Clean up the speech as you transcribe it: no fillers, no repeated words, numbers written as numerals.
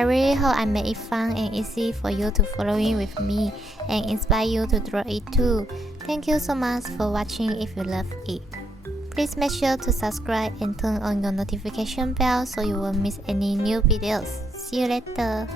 I really hope I made it fun and easy for you to following with me and inspire you to draw it too. Thank you so much for watching if you love it. Please make sure to subscribe and turn on your notification bell so you won't miss any new videos. See you later.